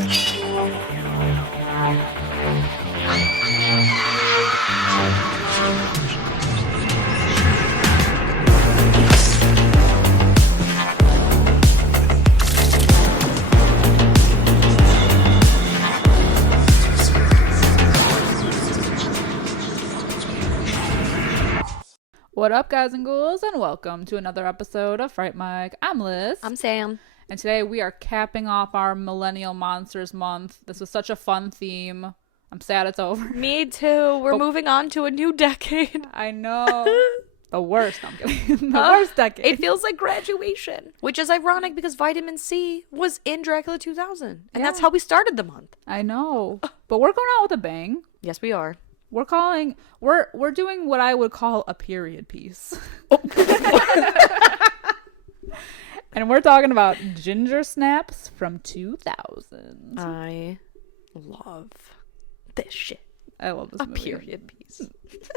What up, guys and ghouls, and welcome to another episode of Fright Mic. I'm Liz. I'm Sam. And today we are capping off our Millennial Monsters month. This was such a fun theme. I'm sad it's over. Me too. We're moving on to a new decade. I know. The worst. I'm kidding. The worst decade. It feels like graduation, which is ironic because Vitamin C was in Dracula 2000. And that's how we started the month. I know. But we're going out with a bang. Yes, we are. We're doing what I would call a period piece. And we're talking about Ginger Snaps from 2000. I love this shit. I love this movie. Period piece.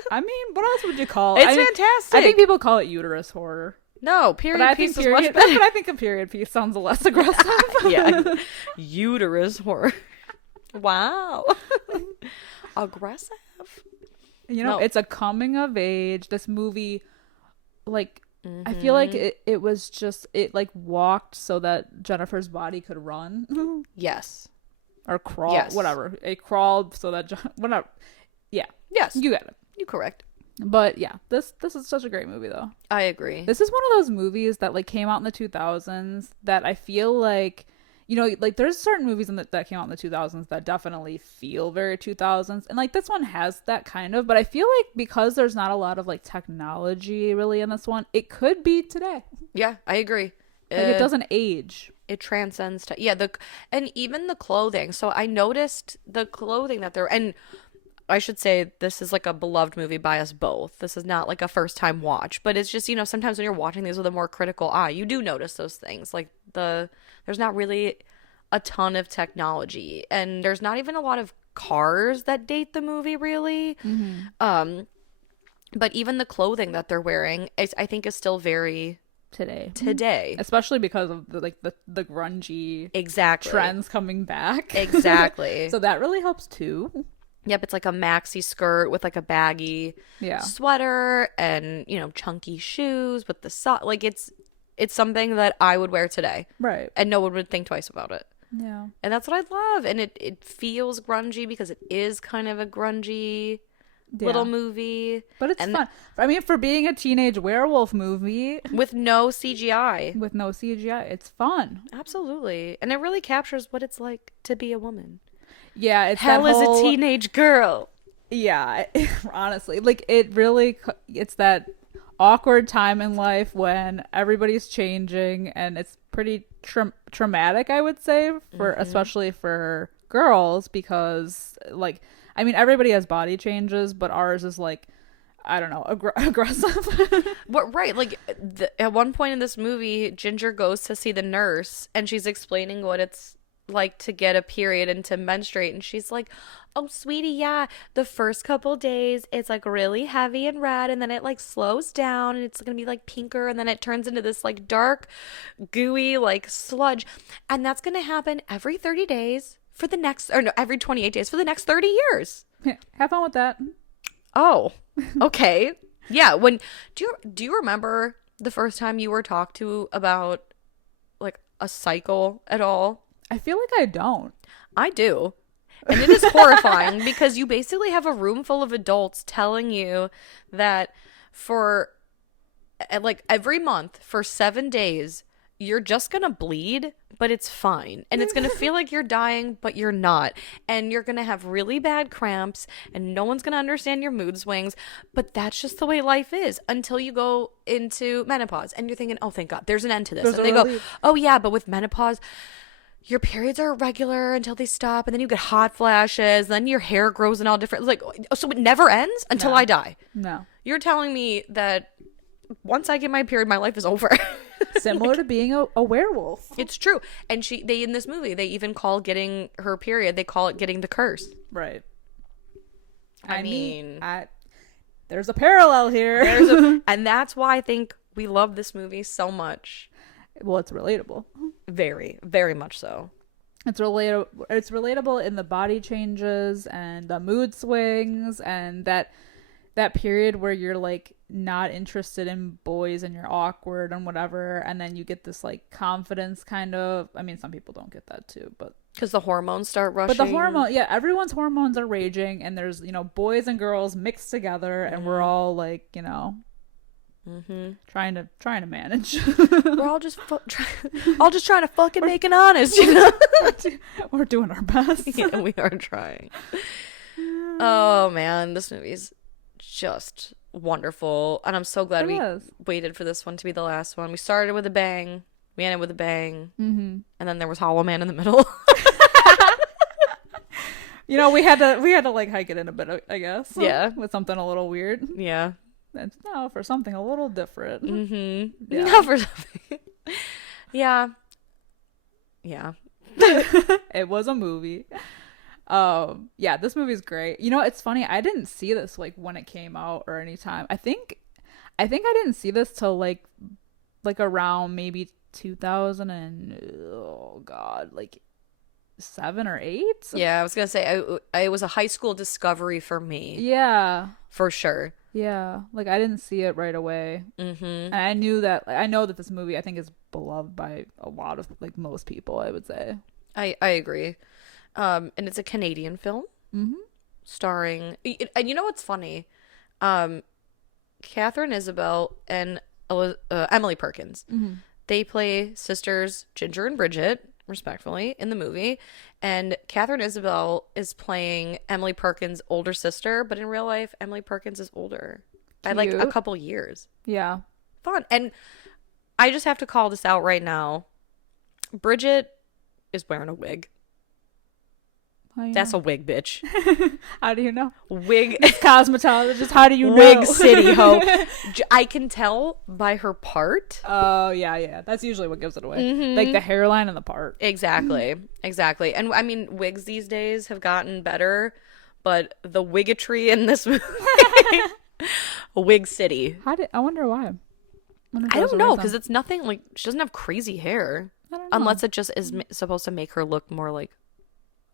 I mean, what else would you call it? It's fantastic. I think people call it uterus horror. No, period piece is much better. But I think a period piece sounds less aggressive. Yeah. Uterus horror. Wow. Aggressive. You know, It's a coming of age. This movie, like, I feel like it was just, it like walked so that Jennifer's body could run. Yes. Or crawl. Yes. Whatever. It crawled so that, whatever. Yeah. Yes. You get it. You're correct. But yeah, this is such a great movie though. I agree. This is one of those movies that like came out in the 2000s that I feel like, you know, like there's certain movies that came out in the 2000s that definitely feel very 2000s. And like this one has that kind of, but I feel like because there's not a lot of like technology really in this one, it could be today. Yeah, I agree. Like it doesn't age. It transcends to, and even the clothing. So I noticed the clothing that and I should say this is like a beloved movie by us both. This is not like a first time watch, but it's just, you know, sometimes when you're watching these with a more critical eye, you do notice those things. Like there's not really a ton of technology, and there's not even a lot of cars that date the movie really. But even the clothing that they're wearing I think is still very today, especially because of the grungy trends coming back. Exactly. So that really helps too. Yep, it's like a maxi skirt with like a baggy sweater and, you know, chunky shoes with the like it's something that I would wear today. Right. And no one would think twice about it. Yeah. And that's what I love. And it feels grungy because it is kind of a grungy little movie. But it's fun. I mean, for being a teenage werewolf movie. With no CGI. It's fun. Absolutely. And it really captures what it's like to be a woman. Yeah, it's Hell is a teenage girl. Yeah, honestly, like it's that awkward time in life when everybody's changing, and it's pretty traumatic, I would say, for especially for girls, because like, I mean, everybody has body changes, but ours is like, I don't know, aggressive. Right, like at one point in this movie, Ginger goes to see the nurse, and she's explaining what it's like to get a period and to menstruate, and she's like, oh sweetie, yeah, the first couple days it's like really heavy and red, and then it like slows down and it's gonna be like pinker, and then it turns into this like dark gooey like sludge, and that's gonna happen every 30 days for the next, or no, every 28 days for the next 30 years. Yeah, have fun with that. Oh, okay. Yeah. When do you remember the first time you were talked to about like a cycle at all? I feel like I don't. I do. And it is horrifying because you basically have a room full of adults telling you that for like every month for 7 days, you're just going to bleed, but it's fine. And it's going to feel like you're dying, but you're not. And you're going to have really bad cramps, and no one's going to understand your mood swings. But that's just the way life is until you go into menopause. And you're thinking, oh, thank God, there's an end to this. And they go, oh, yeah, but with menopause, your periods are irregular until they stop, and then you get hot flashes, then your hair grows in all different, like, so it never ends until I die. No. You're telling me that once I get my period, my life is over. Similar to being a werewolf. It's true. And they in this movie, they even call getting her period, they call it getting the curse. Right. I mean, there's a parallel here. And that's why I think we love this movie so much. Well, it's relatable. Very, very much so. It's relatable in the body changes and the mood swings and that period where you're like not interested in boys and you're awkward and whatever, and then you get this like confidence kind of. I mean, some people don't get that too, but because the hormones start rushing. but the everyone's hormones are raging, and there's boys and girls mixed together, and we're all like trying to manage. We're all just trying to fucking make it honest, We're doing our best. Yeah, we are trying. Oh man, this movie's just wonderful, and I'm so glad we waited for this one to be the last one. We started with a bang, we ended with a bang, and then there was Hollow Man in the middle. We had to like hike it in a bit, I guess. Yeah, with something a little weird. Yeah. No, for something a little different. Yeah. No, for something. Yeah. It was a movie. Yeah, this movie's great. It's funny, I didn't see this like when it came out or any time. I think I didn't see this till like around maybe 2000 and like 7 or 8. Yeah, I was gonna say it was a high school discovery for me. Yeah, for sure. Yeah, like I didn't see it right away. And I know that this movie I think is beloved by a lot of like most people, I would say. I agree. And it's a Canadian film, starring, and you know what's funny? Catherine Isabelle and Emily Perkins. They play sisters Ginger and Bridget, respectfully, in the movie, and Catherine Isabelle is playing Emily Perkins' older sister, but in real life, Emily Perkins is older by like a couple years. Yeah, fun. And I just have to call this out right now. Bridget is wearing a wig. That's a wig, bitch. How do you know? Wig. Cosmetologist, how do you know? Wig city, ho. I can tell by her part. Oh, yeah. That's usually what gives it away. Like the hairline and the part. Exactly. And I mean, wigs these days have gotten better, but the wiggetry in this movie. Wig city. I wonder why. I don't know, because it's nothing like, she doesn't have crazy hair. I don't know. Unless it just is supposed to make her look more like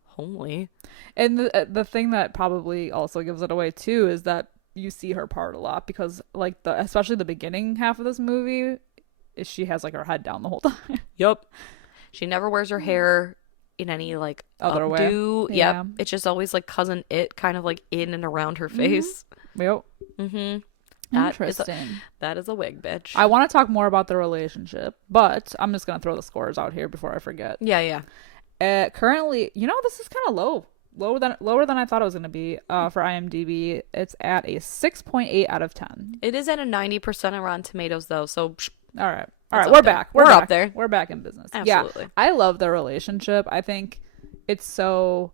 homely. And the thing that probably also gives it away too is that you see her part a lot, because like especially the beginning half of this movie is she has like her head down the whole time. Yep. She never wears her hair in any like other way. Yeah. Yep. It's just always like cousin it kind of like in and around her face. Yep. Interesting. That is a wig, bitch. I want to talk more about the relationship, but I'm just gonna throw the scores out here before I forget. Yeah. Currently, this is kind of lower than I thought it was going to be for IMDb. It's at a 6.8 out of 10. It is at a 90% on Rotten Tomatoes, though. So, all right, we're back. We're up there. We're back in business. Absolutely. Yeah, I love their relationship. I think it's so.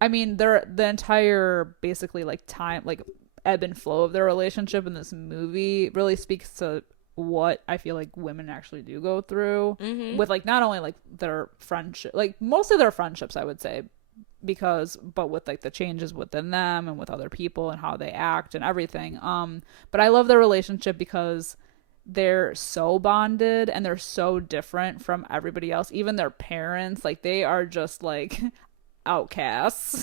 I mean, the entire basically like time, like ebb and flow of their relationship in this movie really speaks to what I feel like women actually do go through with like not only like their friendship, like most of their friendships, I would say, but with like the changes within them and with other people and how they act and everything. But I love their relationship because they're so bonded and they're so different from everybody else, even their parents. Like they are just like outcasts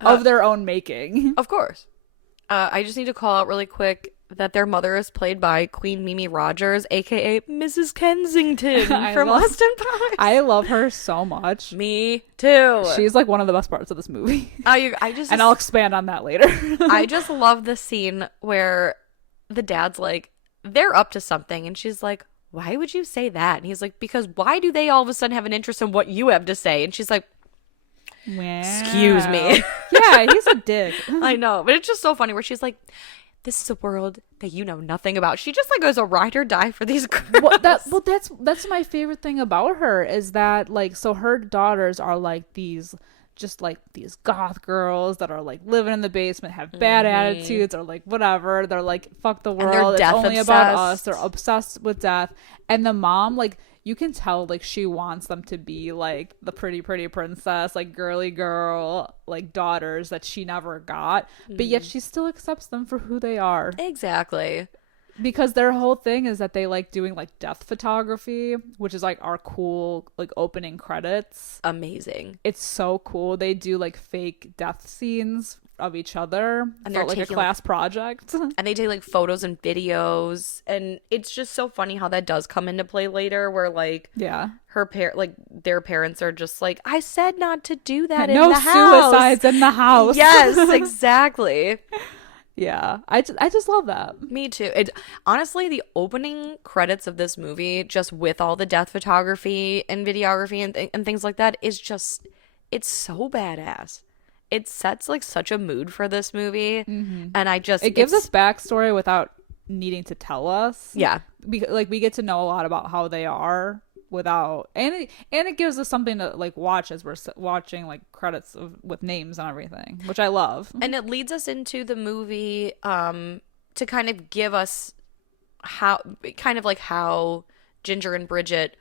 of their own making. Of course. I just need to call out really quick that their mother is played by Queen Mimi Rogers, aka Mrs. Kensington from Austin Powers. I love her so much. Me too. She's like one of the best parts of this movie. And I'll expand on that later. I just love the scene where the dad's like, they're up to something, and she's like, why would you say that? And he's like, because why do they all of a sudden have an interest in what you have to say? And she's like, wow. Excuse me. Yeah, he's a dick. I know, but it's just so funny where she's like, this is a world that you know nothing about. She just like goes a ride or die for these girls. That's my favorite thing about her is that like, so her daughters are like these goth girls that are like living in the basement, have bad attitudes or like whatever. They're like, fuck the world. It's only about us. They're obsessed with death. And the mom, like, you can tell like she wants them to be like the pretty princess, like girly girl, like daughters that she never got, but yet she still accepts them for who they are. Exactly. because their whole thing is that they like doing like death photography, which is like our cool like opening credits. Amazing. It's so cool. They do like fake death scenes of each other and for like a class project. And they take like photos and videos, and it's just so funny how that does come into play later, where like their parents are just like, I said not to do that in the house. No suicides in the house. Yes, exactly. Yeah, I just love that. Me too. Honestly, the opening credits of this movie, just with all the death photography and videography and things like that, is just, it's so badass. It sets like such a mood for this movie, and it gives us backstory without needing to tell us. Yeah, we get to know a lot about how they are without, and it gives us something to like watch as we're watching like credits with names and everything, which I love. And it leads us into the movie to kind of give us how Ginger and Bridget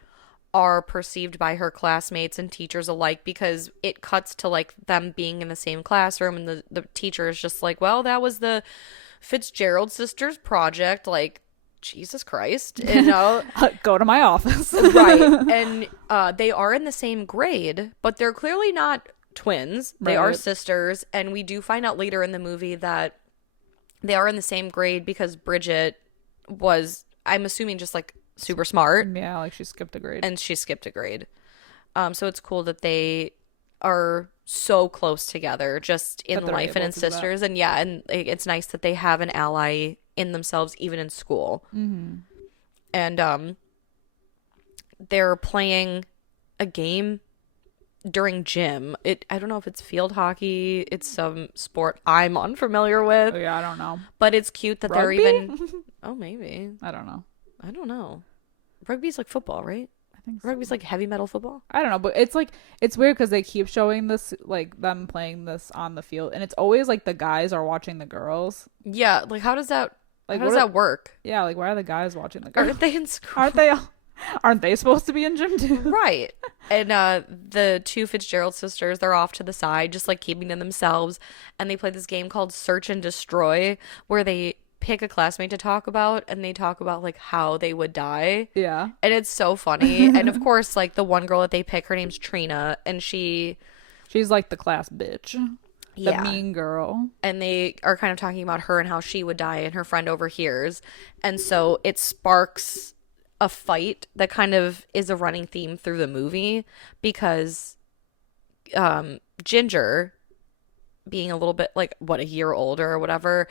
are perceived by her classmates and teachers alike, because it cuts to like them being in the same classroom, and the teacher is just like, well, that was the Fitzgerald sisters project, like, Jesus Christ, you know. Go to my office. Right. And they are in the same grade, but they're clearly not twins. They are sisters, and we do find out later in the movie that they are in the same grade because Bridget was, I'm assuming, just like super smart. Yeah, like she skipped a grade. And she skipped a grade. So it's cool that they are so close together just in life and in sisters. And yeah, and it's nice that they have an ally in themselves even in school. Mm-hmm. And they're playing a game during gym. I don't know if it's field hockey. It's some sport I'm unfamiliar with. Oh, yeah, I don't know. But it's cute that Rugby? they're even... Oh, maybe. I don't know. Rugby's like football, right? I think so. Rugby's like heavy metal football. I don't know, but it's like, it's weird because they keep showing this, like them playing this on the field, and it's always like the guys are watching the girls. Yeah, like how does that work? Yeah, like why are the guys watching the girls? Aren't they in school? Aren't they supposed to be in gym too? Right. And the two Fitzgerald sisters, they're off to the side, just like keeping to themselves, and they play this game called Search and Destroy, where they pick a classmate to talk about, and they talk about like how they would die. Yeah. And it's so funny. And of course, like the one girl that they pick, her name's Trina, and she's like the class bitch. The mean girl. And they are kind of talking about her and how she would die, and her friend overhears. And so it sparks a fight that kind of is a running theme through the movie, because Ginger, being a little bit like a year older or whatever,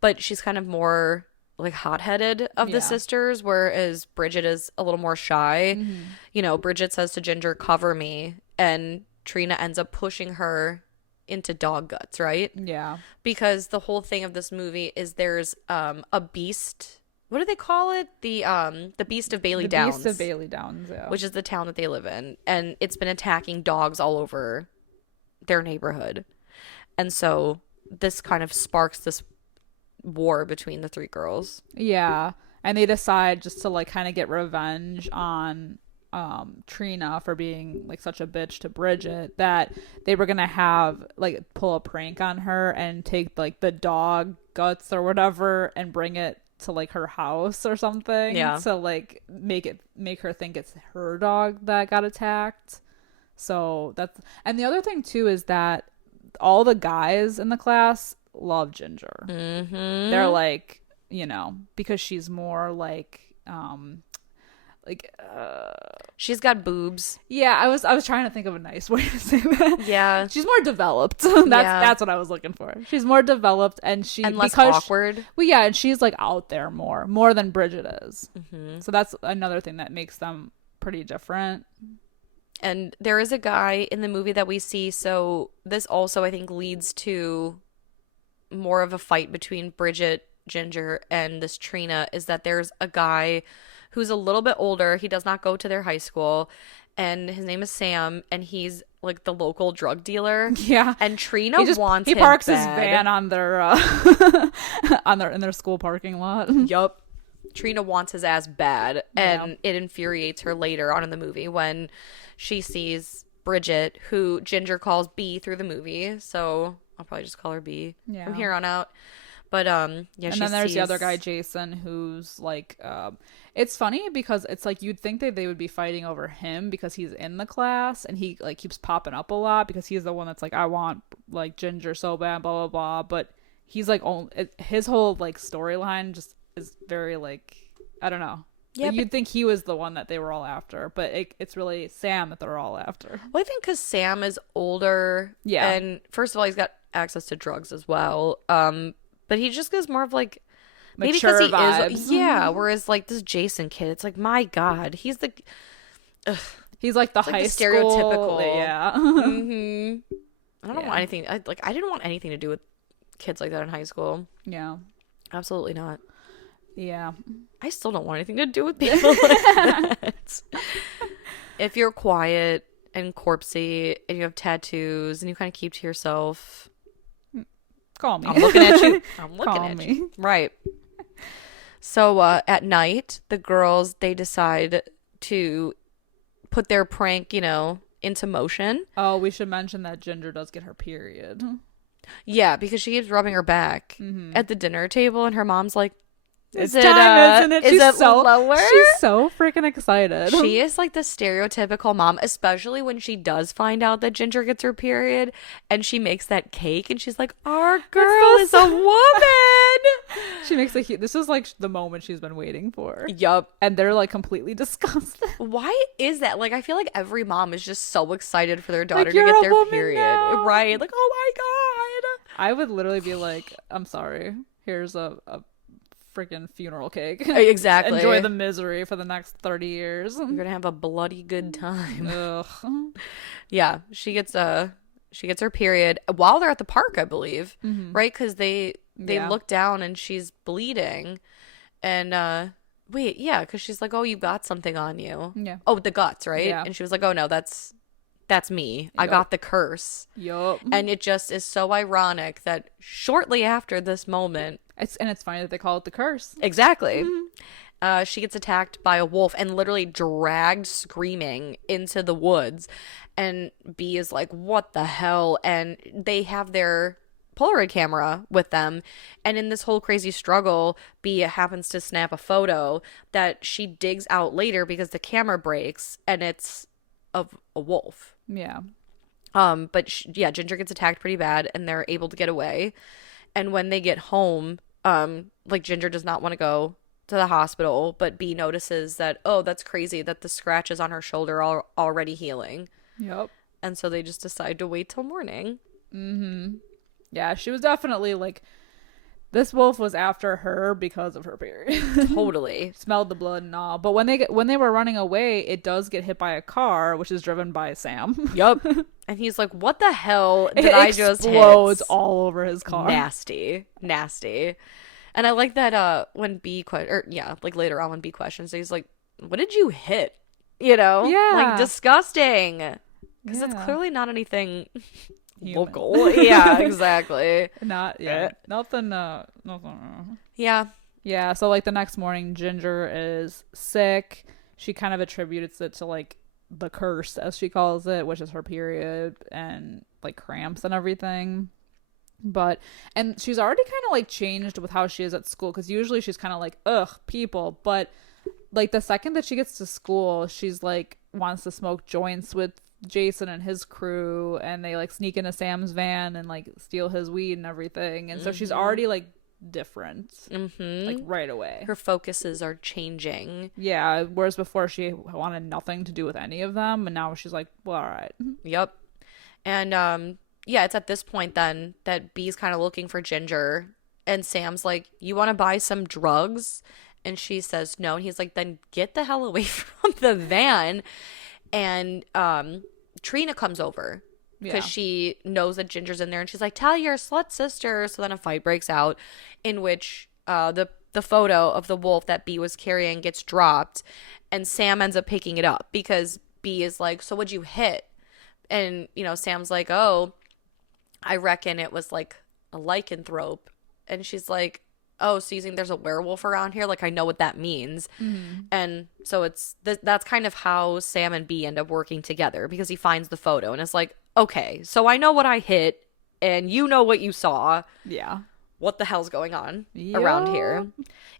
but she's kind of more like hot-headed of the sisters, whereas Bridget is a little more shy. Mm-hmm. You know, Bridget says to Ginger, cover me, and Trina ends up pushing her into dog guts, right? Yeah. Because the whole thing of this movie is there's a beast. What do they call it? The Beast of Bailey Downs. The Beast of Bailey Downs, yeah. Which is the town that they live in, and it's been attacking dogs all over their neighborhood. And so this kind of sparks this war between the three girls. Yeah. And they decide just to like kind of get revenge on Trina for being like such a bitch to Bridget, that they were gonna have like pull a prank on her and take like the dog guts or whatever and bring it to like her house or something. Yeah. To like make her think it's her dog that got attacked. So that's, and the other thing too is that all the guys in the class love Ginger. Mm-hmm. They're like, you know, because she's more like she's got boobs. Yeah, I was trying to think of a nice way to say that. Yeah. She's more developed. That's what I was looking for. She's more developed, and less awkward. Well, yeah, and she's like out there more than Bridget is. Mm-hmm. So that's another thing that makes them pretty different. And there is a guy in the movie that we see, so this also I think leads to more of a fight between Bridget, Ginger, and this Trina, is that there's a guy who's a little bit older. He does not go to their high school, and his name is Sam, and he's like the local drug dealer. Yeah. And Trina wants him He parks bad. his van on their in their school parking lot. Yup. Trina wants his ass bad, and it infuriates her later on in the movie when she sees Bridget, who Ginger calls B through the movie, so I'll probably just call her B from here on out. But yeah, And she then there's sees the other guy, Jason, who's like, it's funny because it's like you'd think that they would be fighting over him because he's in the class and he like keeps popping up a lot because he's the one that's like, I want like Ginger so bad, blah blah blah. But he's like, his whole like storyline just is very like, I don't know. Yeah, like, you'd think he was the one that they were all after, but it's really Sam that they're all after. Well, I think because Sam is older. Yeah. And first of all, he's got access to drugs as well. But he just gives more of like maybe Mature because he vibes. is. Yeah. Whereas like this Jason kid, it's like, my God, he's the. He's like the It's like high the school, stereotypical. yeah. I don't want anything. I didn't want anything to do with kids like that in high school. Yeah. Absolutely not. Yeah. I still don't want anything to do with people like that. If you're quiet and corpsey and you have tattoos and you kind of keep to yourself, Call me. I'm looking at you. I'm looking Call at me. you. Right. So at night, the girls, they decide to put their prank, into motion. Oh, we should mention that Ginger does get her period. Yeah, because she keeps rubbing her back at the dinner table, and her mom's like, It's time, isn't it? Is it lower? She's so freaking excited. She is like the stereotypical mom, especially when she does find out that Ginger gets her period and she makes that cake and she's like, our girl is a woman. She makes this is like the moment she's been waiting for. Yup. And they're like completely disgusted. Why is that? Like, I feel like every mom is just so excited for their daughter Like, to you're get a their woman period. now. Right. Like, oh my God. I would literally be like, I'm sorry. Here's a freaking funeral cake. Exactly. Enjoy the misery for the next 30 years. You're gonna have a bloody good time. Ugh. Yeah, she gets her period while they're at the park, I believe, right? Because they look down and she's bleeding, and wait, yeah, because she's like, oh, you got something on you. Yeah. Oh, the guts, right? Yeah. And she was like, oh no, that's me. I Yup. got the curse. Yup. And it just is so ironic that shortly after this moment, It's funny that they call it the curse. exactly. She gets attacked by a wolf and literally dragged screaming into the woods. And B is like, what the hell? And they have their Polaroid camera with them. And in this whole crazy struggle, B happens to snap a photo that she digs out later because the camera breaks and it's of a wolf. Yeah. But Ginger gets attacked pretty bad and they're able to get away. And when they get home, like Ginger does not want to go to the hospital, but B notices that, oh, that's crazy that the scratches on her shoulder are already healing. Yep. And so they just decide to wait till morning. Yeah, she was definitely like, this wolf was after her because of her period. Totally. Smelled the blood and all. But when they were running away, it does get hit by a car, which is driven by Sam. Yup. And he's like, what the hell did It I just hit? explodes all over his car. Nasty. And I like that when B like later on when B questions, he's like, what did you hit? Yeah. Like disgusting. Because it's Yeah. clearly not anything Human. local. Yeah, exactly. Nothing. Yeah. Yeah, so like the next morning, Ginger is sick. She kind of attributes it to like the curse, as she calls it, which is her period and like cramps and everything. And she's already kind of like changed with how she is at school, because usually she's kind of like, ugh, people. But like the second that she gets to school, she's like wants to smoke joints with Jason and his crew, and they like sneak into Sam's van and like steal his weed and everything. And so she's already like different, like right away. Her focuses are changing. Yeah, whereas before she wanted nothing to do with any of them, and now she's like, well, all right. Yep. And it's at this point then that B's kind of looking for Ginger, and Sam's like, you want to buy some drugs? And she says no, and he's like, then get the hell away from the van. And Trina comes over because she knows that Ginger's in there, and she's like, tell your slut sister. So then a fight breaks out in which the photo of the wolf that B was carrying gets dropped, and Sam ends up picking it up because B is like, so what'd you hit? And Sam's like, oh, I reckon it was like a lycanthrope. And she's like, oh, so you think there's a werewolf around here? Like, I know what that means. And so that's kind of how Sam and B end up working together, because he finds the photo and it's like, okay, so I know what I hit and you know what you saw. Yeah. what the hell's going on around here.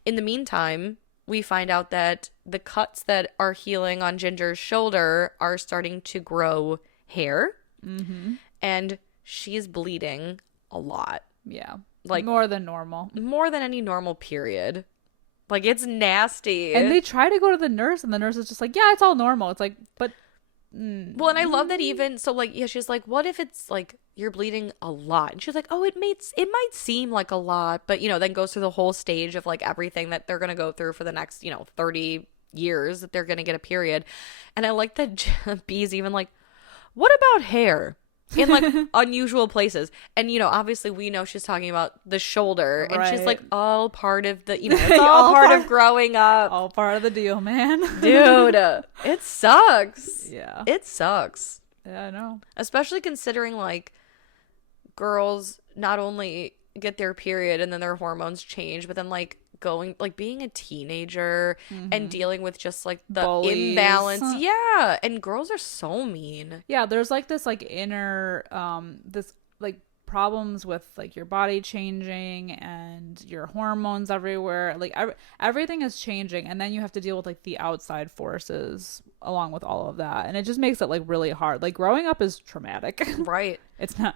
In the meantime, we find out that the cuts that are healing on Ginger's shoulder are starting to grow hair. Mm-hmm. And she's bleeding a lot. Yeah. Like more than normal. More than any normal period. Like, it's nasty. And they try to go to the nurse, and the nurse is just like, yeah, it's all normal. It's like, but... Well, and I love that even... So, like, yeah, she's like, what if it's, like, you're bleeding a lot? And she's like, oh, it might seem like a lot. But, you know, then goes through the whole stage of, like, everything that they're going to go through for the next, 30 years that they're going to get a period. And I like that B's even like, what about hair? In like unusual places. And obviously we know she's talking about the shoulder, and she's like, all part of the it's all part of growing up, all part of the deal, man. Dude, it sucks. Yeah, it sucks. Yeah, I know, especially considering like girls not only get their period and then their hormones change, but then like being a teenager and dealing with just like the bullies. Imbalance. Yeah. And girls are so mean. Yeah. There's like this like inner, this like problems with like your body changing and your hormones everywhere. Like everything is changing. And then you have to deal with like the outside forces along with all of that. And it just makes it like really hard. Like growing up is traumatic. Right. It's not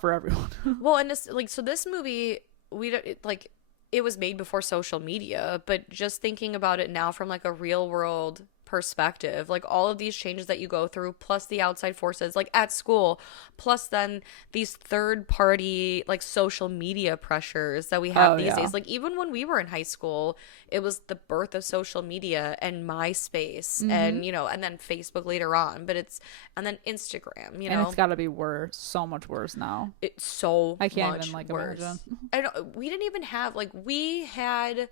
for everyone. Well, and this movie, it was made before social media, but just thinking about it now from like a real world perspective, like all of these changes that you go through, plus the outside forces like at school, plus then these third party like social media pressures that we have these days. Like even when we were in high school, it was the birth of social media and MySpace and and then Facebook later on, and then Instagram, and it's got to be worse, so much worse now. It's so I can't much even like worse. imagine. We didn't even have we had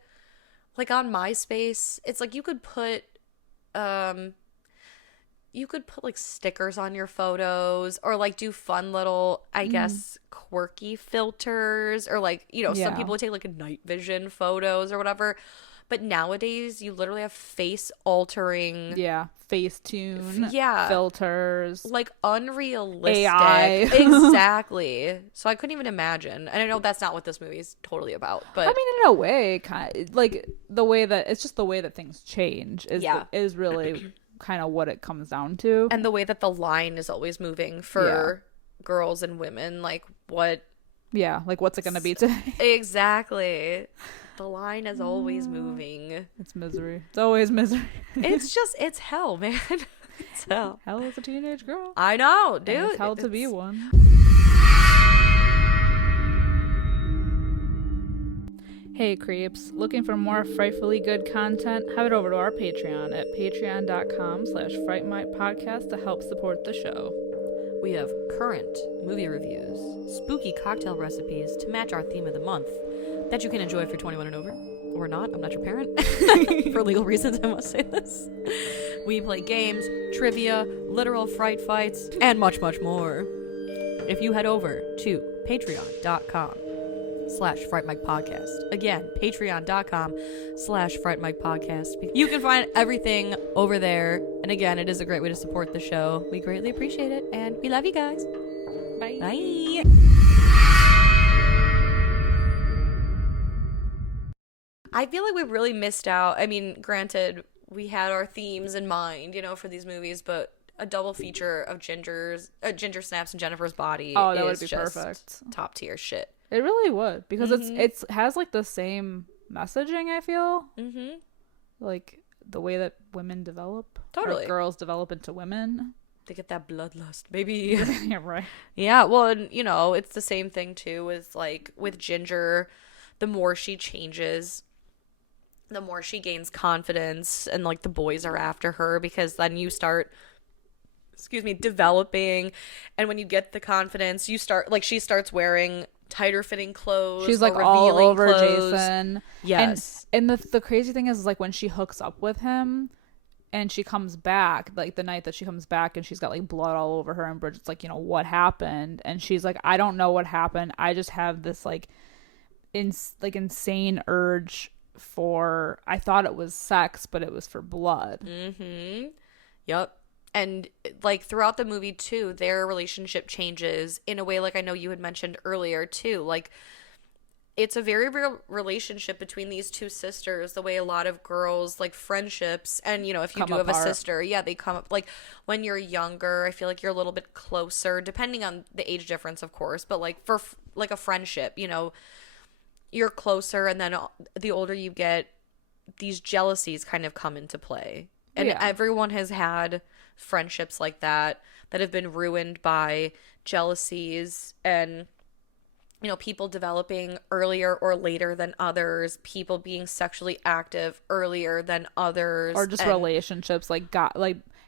like on MySpace, it's like you could put like stickers on your photos, or like do fun little, I guess, quirky filters, or like, some people would take like a night vision photos or whatever. But nowadays you literally have face altering, Facetune, filters, like unrealistic AI. Exactly. So I couldn't even imagine. And I know that's not what this movie is totally about, but I mean, in a way, kind of like the way that it's just the way that things change is really kind of what it comes down to, and the way that the line is always moving for girls and women. Like what? Yeah, like what's it gonna be today? Exactly. The line is always moving. It's misery. It's always misery. It's hell, man. It's hell. Hell is a teenage girl. I know, dude. And it's hell to be one. Hey creeps, looking for more frightfully good content? Head over to our Patreon at patreon.com/Fright Mic podcast to help support the show. We have current movie reviews, spooky cocktail recipes to match our theme of the month that you can enjoy if you're 21 and over, or not. I'm not your parent. For legal reasons, I must say this. We play games, trivia, literal fright fights, and much, much more. If you head over to patreon.com/Fright Mic podcast. Again, patreon.com/Fright Mic podcast. You can find everything over there. And again, it is a great way to support the show. We greatly appreciate it, and we love you guys. Bye. Bye. I feel like we really missed out. I mean, granted, we had our themes in mind, for these movies, but a double feature of Ginger Snaps and Jennifer's Body. Oh, that would be perfect. Top tier shit. It really would, because it's has like the same messaging, I feel. Like the way that women develop. Totally. Or girls develop into women. They get that bloodlust, baby. Yeah, right. Yeah, well, and it's the same thing too as like with Ginger. The more she changes, the more she gains confidence, and like the boys are after her, because then you start developing, and when you get the confidence, you start like she starts wearing tighter fitting clothes. She's like all over clothes. Jason. Yes. And the crazy thing is like when she hooks up with him and she comes back, like the night that she comes back and she's got like blood all over her, and Bridget's like, what happened? And she's like, I don't know what happened. I just have this like insane urge for, I thought it was sex, but it was for blood. Yep. And like throughout the movie too, their relationship changes in a way, like I know you had mentioned earlier too. Like it's a very real relationship between these two sisters, the way a lot of girls, like, friendships, and, you know, if you do have a sister, yeah, they come up, like, when you're younger, I feel like you're a little bit closer, depending on the age difference, of course, but, like, for, like, a friendship, you know, you're closer, and then the older you get, these jealousies kind of come into play. And everyone has had friendships like that have been ruined by jealousies and, you know, people developing earlier or later than others, people being sexually active earlier than others, or just relationships like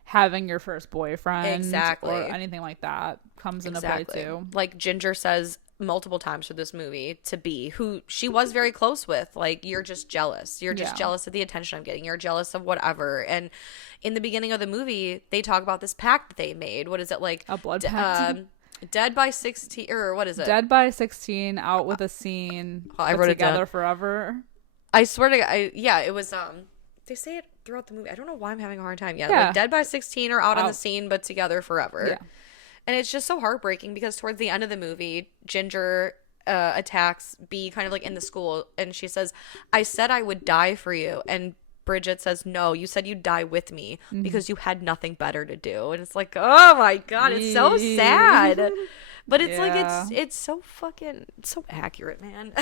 having your first boyfriend, or anything like that comes into play too. Like Ginger says multiple times for this movie to B, who she was very close with, like, you're just jealous. You're just jealous of the attention I'm getting. You're jealous of whatever. And in the beginning of the movie, they talk about this pact that they made. What is it, like a blood pact? Dead by 16, or what is it? Dead by 16, out with a scene. I wrote it down. Together forever. I swear to God, it was they say it throughout the movie. I don't know why I'm having a hard time. Like, dead by 16 or out on the scene, but together forever. Yeah. And it's just so heartbreaking because towards the end of the movie, Ginger attacks B kind of like in the school, and she says, "I said I would die for you," and Bridget says, "No, you said you'd die with me because you had nothing better to do." And it's like, oh my God, it's so sad. But it's like, it's so fucking, so accurate, man.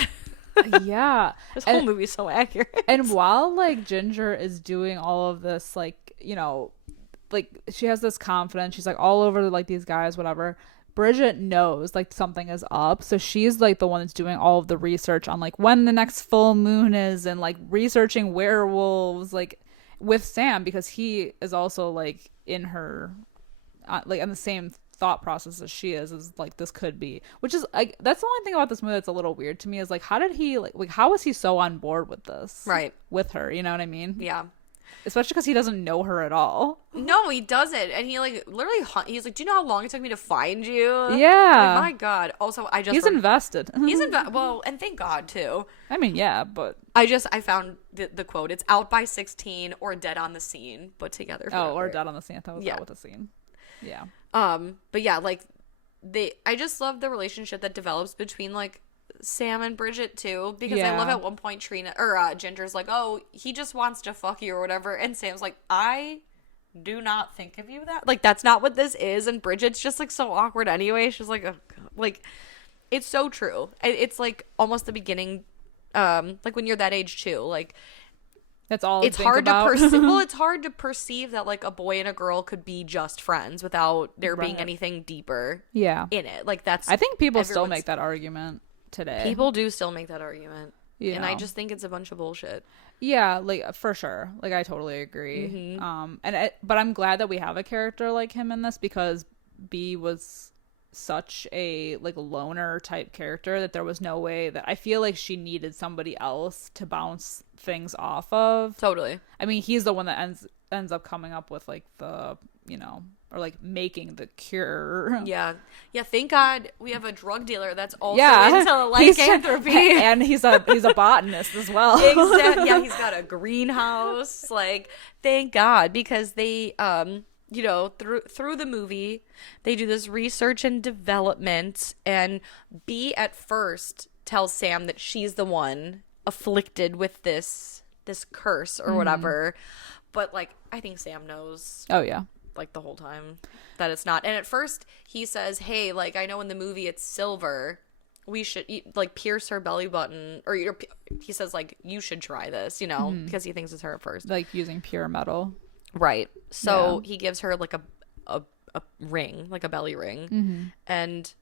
Yeah. This whole movie's so accurate. And while, like, Ginger is doing all of this, like, you know, like, she has this confidence. She's, like, all over, like, these guys, whatever. Bridget knows, like, something is up, so she's, like, the one that's doing all of the research on, like, when the next full moon is, and, like, researching werewolves, like, with Sam, because he is also, like, in her, like, in the same thought process as she is like, this could be, which is, like, that's the only thing about this movie that's a little weird to me, is, like, how did he, like, how was he so on board with this? Right. With her, you know what I mean? Yeah. Especially because he doesn't know her at all. No, he doesn't. And he, like, literally, he's like, do you know how long it took me to find you? Yeah. Like, my God. Also, He's invested. Well, and thank God, too. I mean, yeah, but. I found the quote. It's out by 16 or dead on the scene, but together forever. Oh, or dead on the scene. I thought it was out with the scene. Yeah. But yeah, like, I just love the relationship that develops between, like, Sam and Bridget too, because I love at one point Ginger's like, oh, he just wants to fuck you or whatever, and Sam's like, I do not think of you that, like, that's not what this is. And Bridget's just, like, so awkward anyway. She's like, oh, God. Like, it's so true. It's like almost the beginning, like, when you're that age too, like, that's all it's hard to perceive. Well, it's hard to perceive that, like, a boy and a girl could be just friends without there being anything deeper in it. Like, that's, I think people still make that argument today. People do still make that argument. And I just think it's a bunch of bullshit. Yeah, like, for sure. Like, I totally agree. But I'm glad that we have a character like him in this, because B was such a, like, loner type character that there was no way that, I feel like she needed somebody else to bounce things off of. Totally. I mean, he's the one that ends up coming up with, like, the, you know, or, like, making the cure. Yeah. Thank God we have a drug dealer that's also into lycanthropy, and he's a botanist as well. Exactly. Yeah, he's got a greenhouse. Like, thank God, because they, you know, through the movie, they do this research and development, and B at first tells Sam that she's the one afflicted with this curse or whatever, but, like, I think Sam knows. Oh yeah. Like, the whole time that it's not. And at first he says, hey, like, I know in the movie it's silver, we should, like, pierce her belly button, or he says, like, you should try this, you know, because he thinks it's her at first, like, using pure metal. Right. So he gives her, like, a ring, like a belly ring, and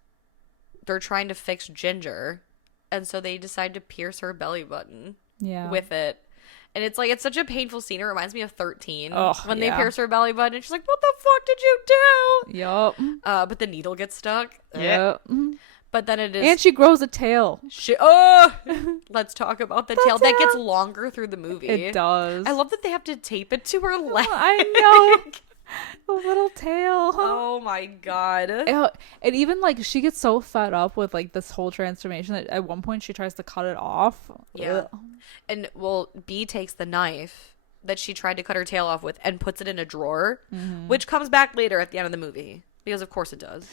they're trying to fix Ginger, and so they decide to pierce her belly button with it. And it's, like, it's such a painful scene. It reminds me of 13 when they pierce her belly button. And she's like, what the fuck did you do? Yup. But the needle gets stuck. Yep. But then it is... And she grows a tail. Let's talk about the tail. That gets longer through the movie. It does. I love that they have to tape it to her leg. I know. A little tail. Oh my God. And even, like, she gets so fed up with, like, this whole transformation that at one point she tries to cut it off. Yeah. And, well, B takes the knife that she tried to cut her tail off with and puts it in a drawer, which comes back later at the end of the movie, because of course it does.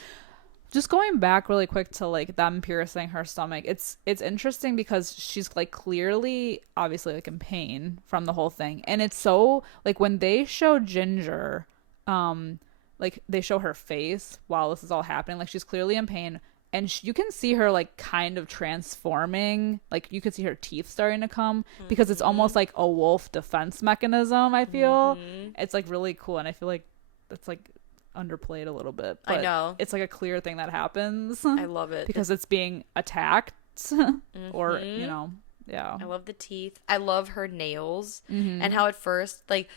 Just going back really quick to like them piercing her stomach, it's interesting because she's like clearly obviously like in pain from the whole thing. And it's so like when they show Ginger, like they show her face while this is all happening, like she's clearly in pain, and you can see her like kind of transforming, like you can see her teeth starting to come because it's almost like a wolf defense mechanism. I feel it's like really cool, and I feel like it's like underplayed a little bit, but I know it's like a clear thing that happens. I love it because it's being attacked or you know. Yeah, I love the teeth. I love her nails and how at first, like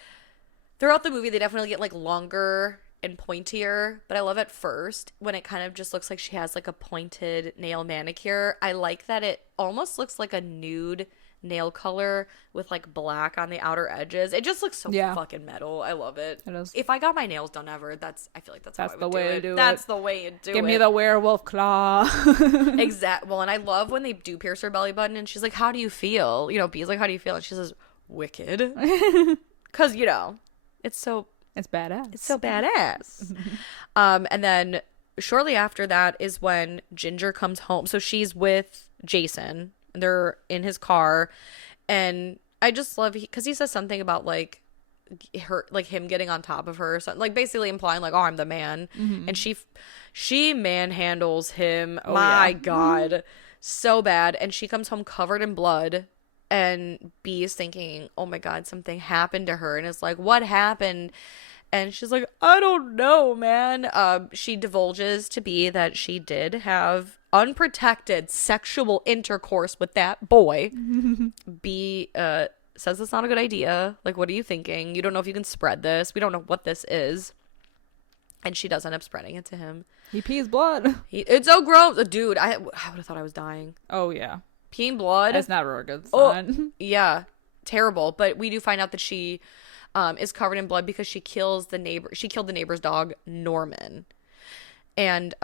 throughout the movie, they definitely get like longer and pointier, but I love at first when it kind of just looks like she has like a pointed nail manicure. I like that it almost looks like a nude nail color with like black on the outer edges. It just looks so fucking metal. I love it. It is. If I got my nails done ever, I feel like that's how I would the way to do it. That's the way to do it. Give me the werewolf claw. Exact. Well, and I love when they do pierce her belly button and she's like, how do you feel? You know, B's like, how do you feel? And she says, wicked. Because, you know, it's badass. It's so badass. And then shortly after that is when Ginger comes home. So she's with Jason. They're in his car, and I just love because he says something about like her, like him getting on top of her or something, like basically implying like, oh, I'm the man. And she manhandles him. My God, so bad. And she comes home covered in blood, and B is thinking, oh my God, something happened to her, and is like, what happened? And she's like, I don't know, man. She divulges to B that she did have unprotected sexual intercourse with that boy. B says it's not a good idea. Like, what are you thinking? You don't know if you can spread this. We don't know what this is. And she does end up spreading it to him. He pees blood. It's so gross. Dude, I would have thought I was dying. Oh, yeah. Peeing blood. That's never a good sign. Oh, yeah. Terrible. But we do find out that she is covered in blood because she killed the neighbor's dog, Norman. And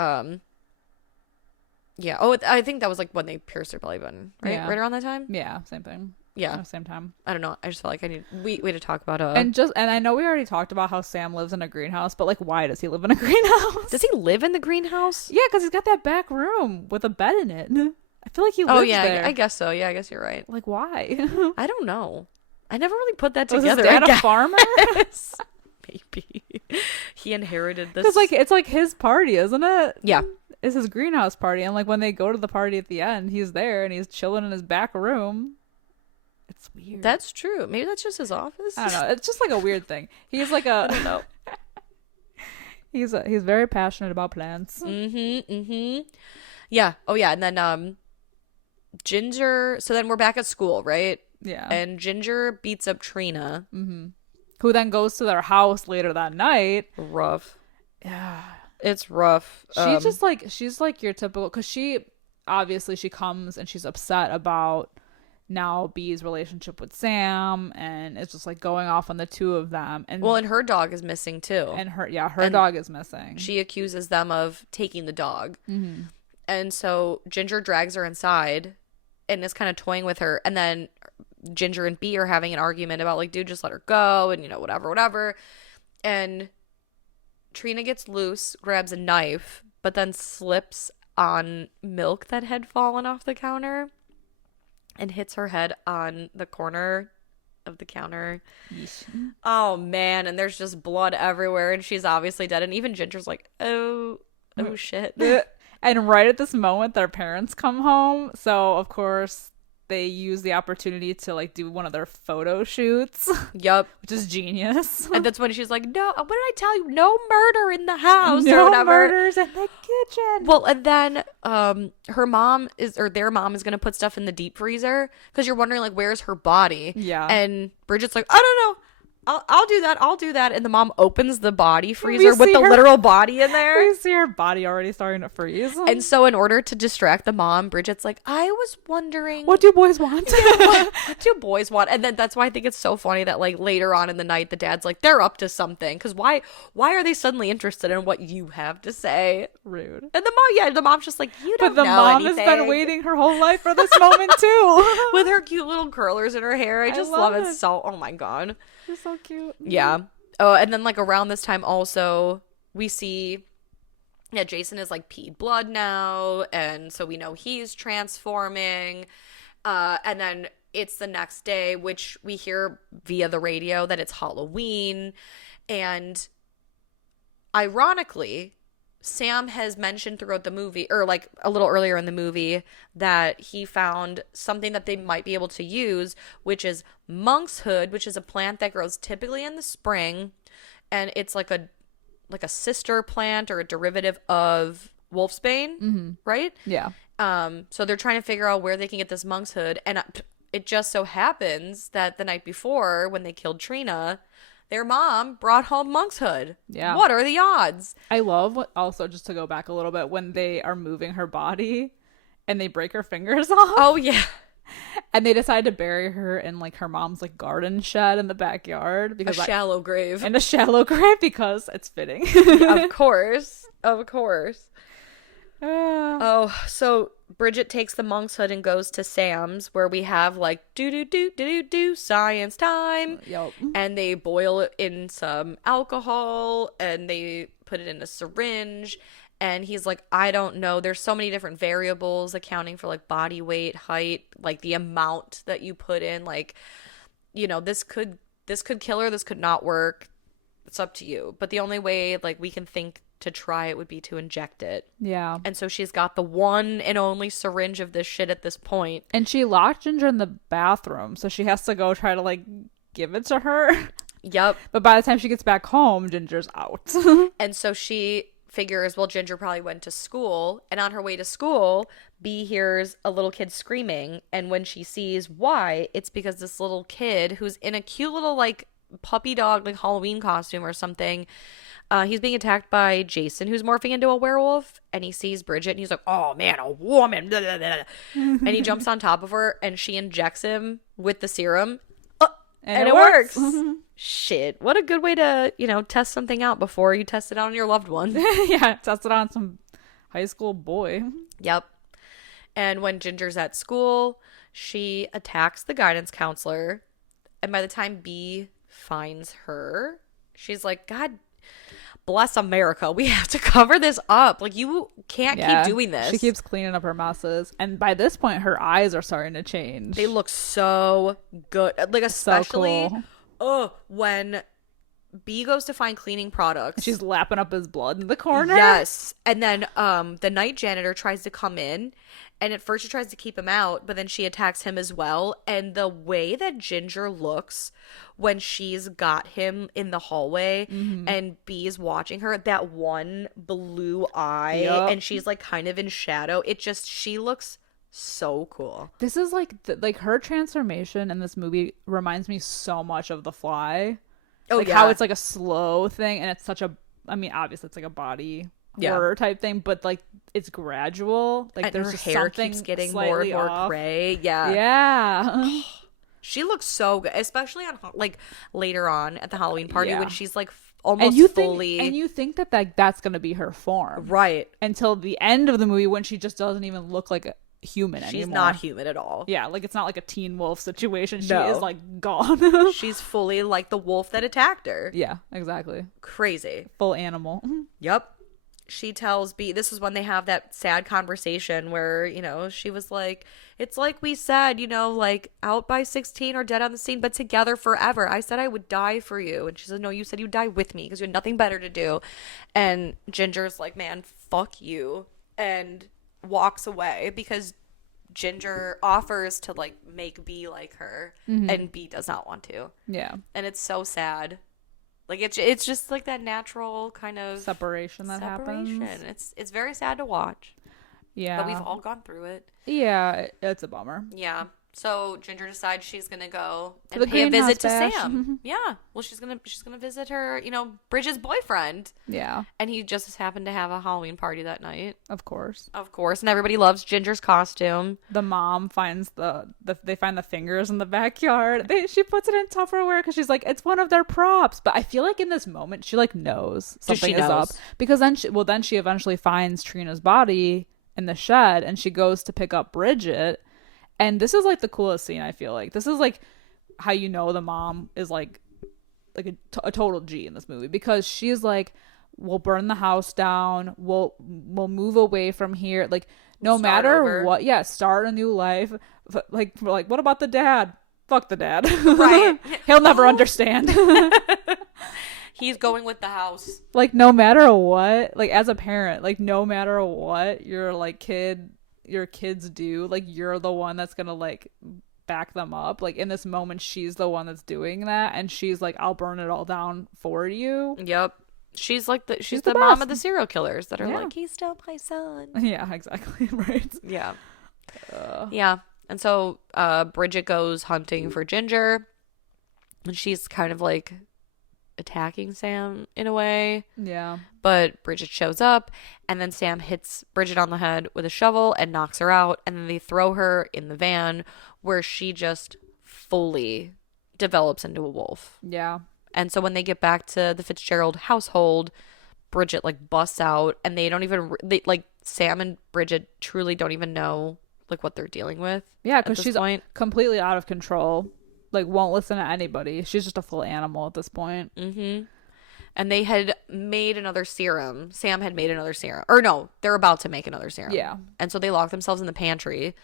yeah. Oh, I think that was like when they pierced her belly button, right? Yeah. Right around that time. Yeah, same thing. Yeah, same time. I don't know. I just felt like we had to talk about and I know we already talked about how Sam lives in a greenhouse, but like, why does he live in a greenhouse? Does he live in the greenhouse? Yeah, because he's got that back room with a bed in it. I feel like he lives there. I guess so. Yeah, I guess you're right. Like, why? I don't know. I never really put that Was together. His dad a farmer? Maybe he inherited this. Because like it's like his party, isn't it? Yeah. It's his greenhouse party, and like when they go to the party at the end, he's there and he's chilling in his back room. It's weird. That's true. Maybe that's just his office. I don't know. It's just like a weird thing. He's like I don't know. he's very passionate about plants. Yeah. Oh yeah. And then Ginger. So then we're back at school, right? Yeah. And Ginger beats up Trina, who then goes to their house later that night. Rough. Yeah. It's rough. She's like your typical, because she comes and she's upset about now B's relationship with Sam, and it's just like going off on the two of them. And well, and her dog is missing too. And her dog is missing. She accuses them of taking the dog. And so Ginger drags her inside and is kind of toying with her, and then Ginger and B are having an argument about like, dude, just let her go, and you know, whatever. And Trina gets loose, grabs a knife, but then slips on milk that had fallen off the counter and hits her head on the corner of the counter. Yeesh. Oh man, and there's just blood everywhere, and she's obviously dead, and even Ginger's like, oh shit. And right at this moment their parents come home, so of course they use the opportunity to like do one of their photo shoots. Yep. Which is genius. And that's when she's like, no, what did I tell you? No murder in the house. No or whatever. murders in the kitchen. Well, and then their mom is going to put stuff in the deep freezer because you're wondering like, where's her body? Yeah. And Bridget's like, I don't know. I'll do that. And the mom opens the body freezer with the literal body in there. We see her body already starting to freeze. And so in order to distract the mom, Bridget's like, I was wondering, what do boys want? what do boys want? And then that's why I think it's so funny that like later on in the night, the dad's like, they're up to something. Because why are they suddenly interested in what you have to say? Rude. And the mom's just like, you don't know anything. But the mom anything. has been waiting her whole life for this moment too. With her cute little curlers in her hair. I just love it so. Oh my God. She's so cute. Yeah. Oh, and then like around this time also we see Yeah, Jason is like peed blood now, and so we know he's transforming. And then it's the next day, which we hear via the radio that it's Halloween. And ironically, Sam has mentioned throughout the movie, or like a little earlier in the movie, that he found something that they might be able to use, which is monkshood, which is a plant that grows typically in the spring, and it's like a sister plant or a derivative of wolfsbane, right? Yeah. So they're trying to figure out where they can get this monkshood, and it just so happens that the night before, when they killed Trina, their mom brought home monkshood. Yeah. What are the odds? I love also, just to go back a little bit, when they are moving her body and they break her fingers off. Oh yeah. And they decide to bury her in like her mom's like garden shed in the backyard because A shallow grave. in a shallow grave because it's fitting. Of course. Of course. Oh, so Bridget takes the monkshood and goes to Sam's, where we have like do science time. Yep. And they boil it in some alcohol and they put it in a syringe. And he's like, I don't know. There's so many different variables accounting for like body weight, height, like the amount that you put in. Like, you know, this could kill her. This could not work. It's up to you. But the only way like we can think to try it would be to inject it. Yeah. And so she's got the one and only syringe of this shit at this point. And she locked Ginger in the bathroom, so she has to go try to like give it to her. Yep. But by the time she gets back home, Ginger's out. And so she figures, well, Ginger probably went to school, and on her way to school, Bee hears a little kid screaming, and when she sees why, it's because this little kid who's in a cute little like puppy dog like Halloween costume or something, he's being attacked by Jason, who's morphing into a werewolf, and he sees Bridget, and he's like, oh man, a woman, blah, blah, blah. And he jumps on top of her, and she injects him with the serum, and it works. Shit, what a good way to, you know, test something out before you test it out on your loved one. Yeah, test it on some high school boy. Yep. And when Ginger's at school, she attacks the guidance counselor, and by the time Bee finds her, she's like, God bless America, we have to cover this up. Like, you can't keep doing this. She keeps cleaning up her messes, and by this point her eyes are starting to change. They look so good, like especially so cool. When Bee goes to find cleaning products, she's lapping up his blood in the corner. Yes. And then the night janitor tries to come in, and at first she tries to keep him out, but then she attacks him as well. And the way that Ginger looks when she's got him in the hallway and Bee's watching her, that one blue eye, and she's like kind of in shadow, she looks so cool. This is like like her transformation in this movie reminds me so much of The Fly. Oh, like yeah. how it's like a slow thing, and it's such a, I mean, obviously it's like a body horror type thing, but like it's gradual. Like and there's her just hair something keeps getting more and more off. gray. Yeah. Yeah. She looks so good, especially on like later on at the Halloween party when she's like almost and you fully. And you think that that's gonna be her form, right? Until the end of the movie when she just doesn't even look like a human anymore. She's not human at all. Yeah, like it's not like a Teen Wolf situation. She No. is like gone. She's fully like the wolf that attacked her. Yeah, exactly. Crazy. Full animal. Yep. She tells Bee, this is when they have that sad conversation where, you know, she was like, it's like we said, you know, like out by 16 or dead on the scene, but together forever. I said I would die for you. And she said, no, you said you'd die with me because you had nothing better to do. And Ginger's like, man, fuck you. And walks away because Ginger offers to like make Bee like her and Bee does not want to. Yeah. And it's so sad. Like it's just like that natural kind of separation happens. It's very sad to watch. Yeah. But we've all gone through it. Yeah, it's a bummer. Yeah. So Ginger decides she's gonna go to and pay a visit to bash. Sam. Yeah. Well, she's gonna visit her, you know, Bridget's boyfriend. Yeah. And he just happened to have a Halloween party that night. Of course. And everybody loves Ginger's costume. The mom finds they find the fingers in the backyard. She puts it in Tupperware because she's like, it's one of their props. But I feel like in this moment she like knows something is up because then she eventually finds Trina's body in the shed and she goes to pick up Bridget. And this is like the coolest scene, I feel like. This is like how you know the mom is like a total G in this movie because she's like, we'll burn the house down. We'll move away from here. Like, no Start matter over. what. Yeah, start a new life. Like, we're like, what about the dad? Fuck the dad. Right. He'll never understand. He's going with the house. Like, no matter what, like, as a parent, like, no matter what your kids do, like, you're the one that's gonna, like, back them up. Like, in this moment, she's the one that's doing that, and she's like, I'll burn it all down for you. Yep. She's like she's the the mom best. of the serial killers that are Yeah. like, he's still my son. Yeah, exactly. Right. Yeah. Yeah. And so Bridget goes hunting for Ginger, and she's kind of like attacking Sam in a way. Yeah. But Bridget shows up, and then Sam hits Bridget on the head with a shovel and knocks her out, and then they throw her in the van where she just fully develops into a wolf. Yeah. And so when they get back to the Fitzgerald household, Bridget like busts out, and they don't even like Sam and Bridget truly don't even know like what they're dealing with. Yeah, because she's point. completely out of control. Like, won't listen to anybody. She's just a full animal at this point. Mm-hmm. And they had made another serum. Sam had made another serum. Or no, they're about to make another serum. Yeah. And so they locked themselves in the pantry,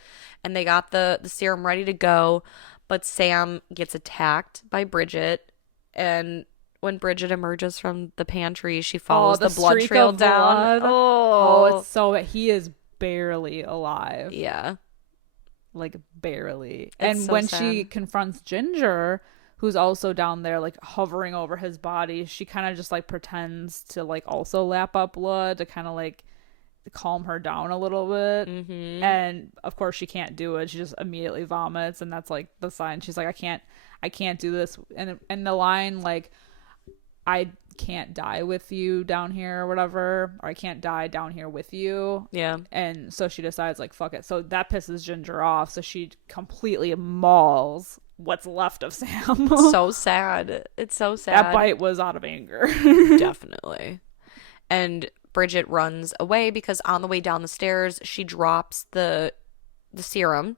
and they got the serum ready to go. But Sam gets attacked by Bridget. And when Bridget emerges from the pantry, she follows the blood streak trail of down. blood. Oh, it's so he is barely alive. yeah. Like, barely. It's And so when sad. she confronts Ginger, who's also down there, like, hovering over his body, she kind of just, like, pretends to, like, also lap up blood to kind of, like, calm her down a little bit. Mm-hmm. And of course she can't do it. She just immediately vomits, and that's like the sign. She's like, I can't do this. And the line, like, I can't die with you down here or whatever, or I can't die down here with you. Yeah. And so she decides, like, fuck it. So that pisses Ginger off, so she completely mauls what's left of Sam. So sad. It's so sad. That bite was out of anger. Definitely. And Bridget runs away because on the way down the stairs, she drops the serum.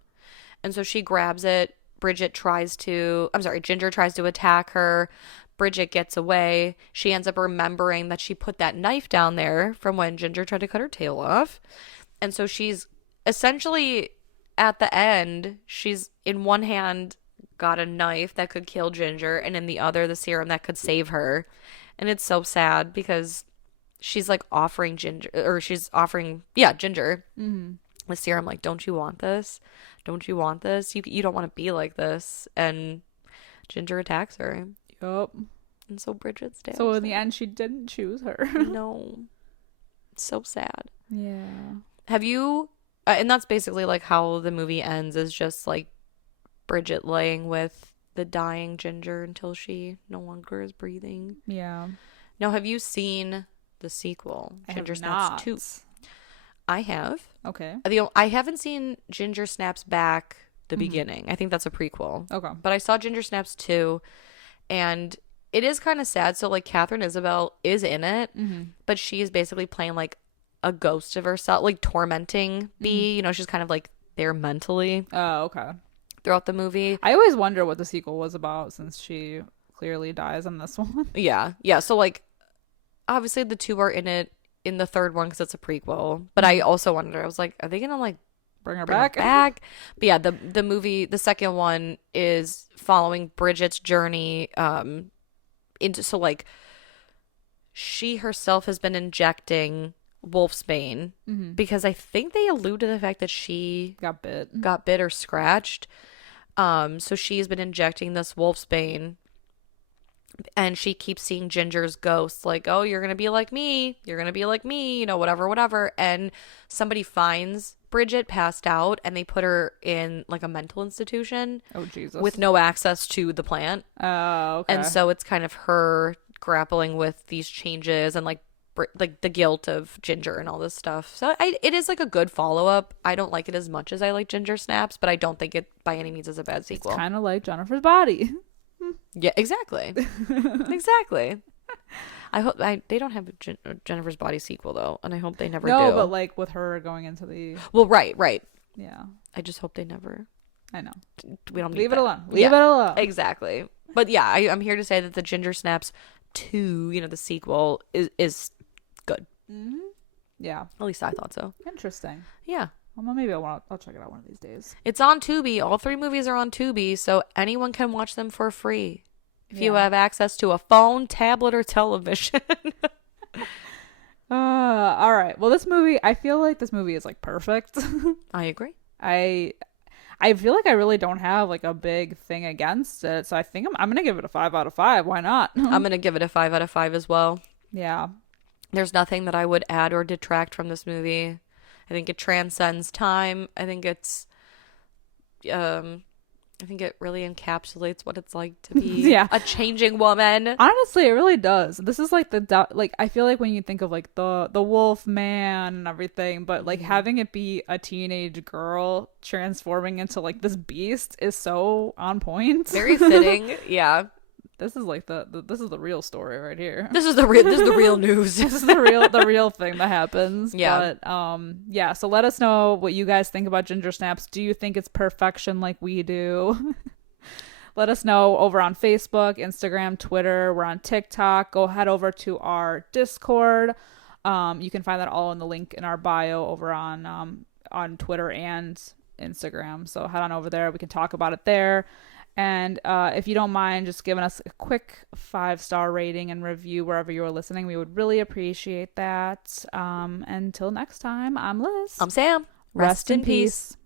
And so she grabs it. Ginger tries to attack her. Bridget gets away. She ends up remembering that she put that knife down there from when Ginger tried to cut her tail off. And so she's essentially at the end, she's in one hand got a knife that could kill Ginger, and in the other, the serum that could save her. And it's so sad because she's like offering Ginger Mm-hmm. the serum, like, don't you want this? Don't you want this? You don't want to be like this. And Ginger attacks her. Yup. And so Bridget stabs So in the her. end, she didn't choose her. No. It's so sad. Yeah. Have you and that's basically like how the movie ends, is just like Bridget laying with the dying Ginger until she no longer is breathing. Yeah. Now, have you seen the sequel, Ginger Snaps 2? I have. Okay. I haven't seen Ginger Snaps Back, the beginning. I think that's a prequel. Okay. But I saw Ginger Snaps 2, and it is kind of sad. So, like, Catherine Isabel is in it, but she is basically playing, like, a ghost of herself, like, tormenting Bee. You know, she's kind of, like, there mentally Oh, okay. throughout the movie. I always wonder what the sequel was about, since she clearly dies in this one. Yeah. Yeah. So, like, obviously the two are in it in the third one because it's a prequel. But I also wonder, I was like, are they going to, like, Bring her bring back. it back? But yeah, the movie, the second one is following Bridget's journey into, so, like, she herself has been injecting wolfsbane because I think they allude to the fact that she Got bit. got bit or scratched. So she's been injecting this wolfsbane, and she keeps seeing Ginger's ghosts, like, oh, you're gonna be like me, you know, whatever. And somebody finds Bridget passed out, and they put her in like a mental institution Oh, Jesus. with no access to the plant. Oh, okay. And so it's kind of her grappling with these changes and like the guilt of Ginger and all this stuff. So it is like a good follow-up. I don't like it as much as I like Ginger Snaps, but I don't think it by any means is a bad sequel. It's kind of like Jennifer's Body. Yeah, exactly. Exactly. I hope they don't have a Jennifer's Body sequel though, and I hope they never do. No, but like with her going into the... Well, right. Yeah. I just hope they never. I know. We don't need Leave it that. alone. Leave Yeah, it alone. Exactly. But yeah, I'm here to say that the Ginger Snaps 2, you know, the sequel is Yeah. At least I thought so. Interesting. Yeah. Well, maybe I'll check it out one of these days. It's on Tubi. All 3 movies are on Tubi, so anyone can watch them for free if you have access to a phone, tablet, or television. All right. Well, this movie, I feel like this movie is like perfect. I agree. I feel like I really don't have like a big thing against it, so I think I'm gonna give it a 5 out of 5. Why not? I'm gonna give it a 5 out of 5 as well. Yeah. There's nothing that I would add or detract from this movie. I think it transcends time. I think it really encapsulates what it's like to be a changing woman. Honestly, it really does. This is like I feel like when you think of like the wolf man and everything, but like having it be a teenage girl transforming into like this beast is so on point. Very fitting. Yeah. This is like this is the real story right here. This is the real news. This is the real thing that happens. Yeah. But so let us know what you guys think about Ginger Snaps. Do you think it's perfection like we do? Let us know over on Facebook, Instagram, Twitter. We're on TikTok. Go head over to our Discord. You can find that all in the link in our bio over on Twitter and Instagram. So head on over there. We can talk about it there. And if you don't mind just giving us a quick 5-star rating and review wherever you're listening, we would really appreciate that. Until next time, I'm Liz. I'm Sam. Rest in peace.